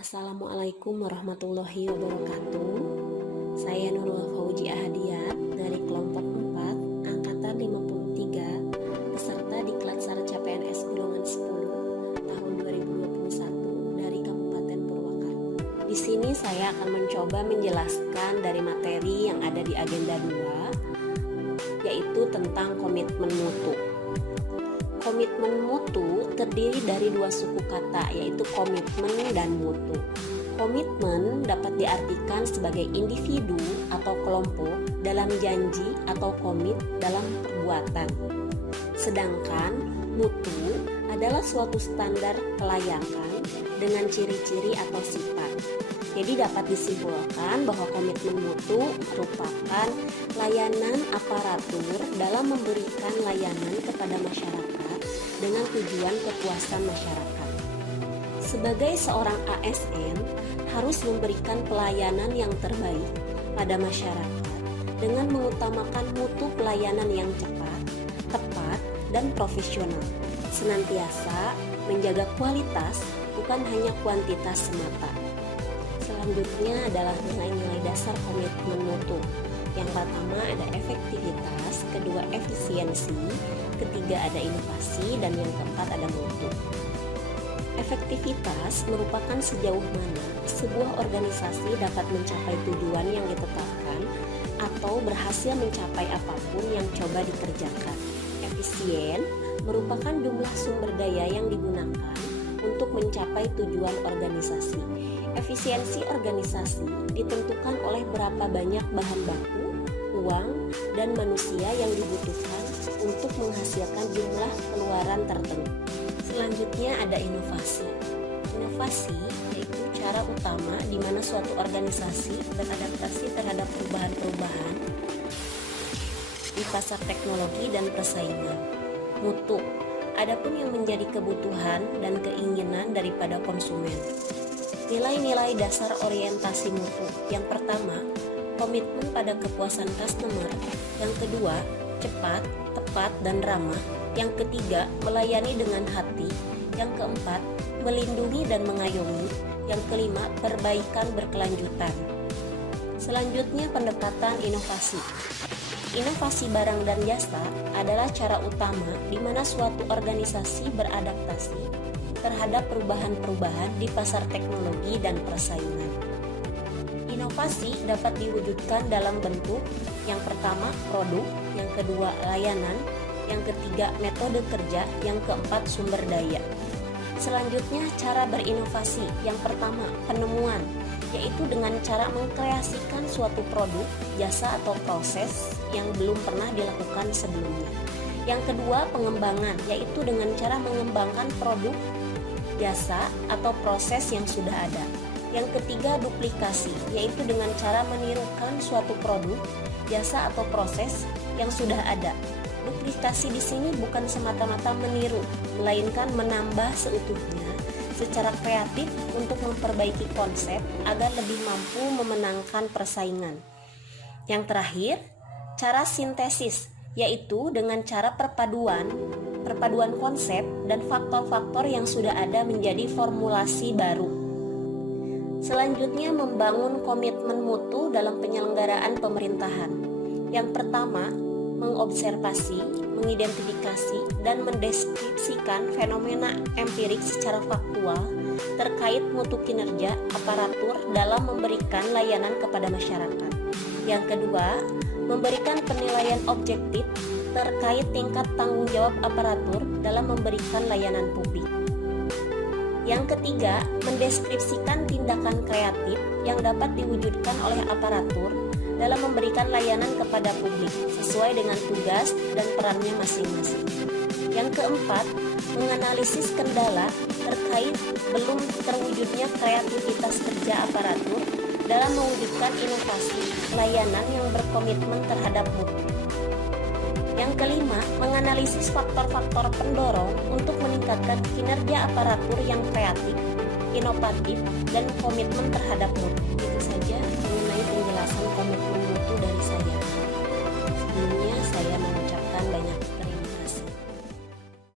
Assalamualaikum warahmatullahi wabarakatuh. Saya Nurul Fauji Ahadiyat dari kelompok 4 angkatan 53 peserta Diklat Sarca CPNS golongan 10 tahun 2021 dari Kabupaten Purwakarta. Di sini saya akan mencoba menjelaskan dari materi yang ada di agenda 2, yaitu tentang komitmen mutu. Komitmen mutu terdiri dari dua suku kata, yaitu komitmen dan mutu. Komitmen dapat diartikan sebagai individu atau kelompok dalam janji atau komit dalam perbuatan. Sedangkan mutu adalah suatu standar kelayakan dengan ciri-ciri atau sifat. Jadi dapat disimpulkan bahwa komitmen mutu merupakan layanan aparatur dalam memberikan layanan kepada masyarakat dengan tujuan kepuasan masyarakat. Sebagai seorang ASN harus memberikan pelayanan yang terbaik pada masyarakat dengan mengutamakan mutu pelayanan yang cepat, tepat, dan profesional. Senantiasa menjaga kualitas, bukan hanya kuantitas semata. Selanjutnya adalah nilai-nilai dasar komitmen mutu. Yang pertama ada efektivitas, kedua efisiensi, ketiga ada inovasi, dan yang keempat ada mutu. Efektivitas merupakan sejauh mana sebuah organisasi dapat mencapai tujuan yang ditetapkan atau berhasil mencapai apapun yang coba dikerjakan. Efisien merupakan jumlah sumber daya yang digunakan untuk mencapai tujuan organisasi. Efisiensi organisasi ditentukan oleh berapa banyak bahan baku, uang, dan manusia yang dibutuhkan untuk menghasilkan jumlah pengeluaran tertentu. Selanjutnya ada inovasi. Inovasi yaitu cara utama di mana suatu organisasi beradaptasi terhadap perubahan-perubahan di pasar teknologi dan persaingan. Mutu, adapun yang menjadi kebutuhan dan keinginan daripada konsumen. Nilai-nilai dasar orientasi mutu. Yang pertama, komitmen pada kepuasan customer. Yang kedua, cepat, tepat, dan ramah. Yang ketiga, melayani dengan hati. Yang keempat, melindungi dan mengayomi. Yang kelima, perbaikan berkelanjutan. Selanjutnya, pendekatan inovasi. Inovasi barang dan jasa adalah cara utama di mana suatu organisasi beradaptasi terhadap perubahan-perubahan di pasar teknologi dan persaingan. Inovasi dapat diwujudkan dalam bentuk yang pertama produk, yang kedua layanan, yang ketiga metode kerja, yang keempat sumber daya. Selanjutnya cara berinovasi. Yang pertama penemuan, yaitu dengan cara mengkreasikan suatu produk, jasa atau proses yang belum pernah dilakukan sebelumnya. Yang kedua pengembangan, yaitu dengan cara mengembangkan produk, jasa atau proses yang sudah ada. Yang ketiga duplikasi, yaitu dengan cara menirukan suatu produk, jasa atau proses yang sudah ada. Duplikasi di sini bukan semata-mata meniru, melainkan menambah seutuhnya secara kreatif untuk memperbaiki konsep agar lebih mampu memenangkan persaingan. Yang terakhir, cara sintesis, yaitu dengan cara perpaduan konsep dan faktor-faktor yang sudah ada menjadi formulasi baru. Selanjutnya, membangun komitmen mutu dalam penyelenggaraan pemerintahan. Yang pertama, mengobservasi, mengidentifikasi, dan mendeskripsikan fenomena empirik secara faktual terkait mutu kinerja aparatur dalam memberikan layanan kepada masyarakat. Yang kedua, memberikan penilaian objektif terkait tingkat tanggung jawab aparatur dalam memberikan layanan publik. Yang ketiga, mendeskripsikan tindakan kreatif yang dapat diwujudkan oleh aparatur dalam memberikan layanan kepada publik sesuai dengan tugas dan perannya masing-masing. Yang keempat, menganalisis kendala terkait belum terwujudnya kreativitas kerja aparatur dalam mewujudkan inovasi layanan yang berkomitmen terhadap mutu. Yang kelima, menganalisis faktor-faktor pendorong untuk meningkatkan kinerja aparatur yang kreatif, inovatif, dan komitmen terhadap mutu. Itu saja mengenai penjelasan komitmen mutu dari saya. Sebelumnya saya mengucapkan banyak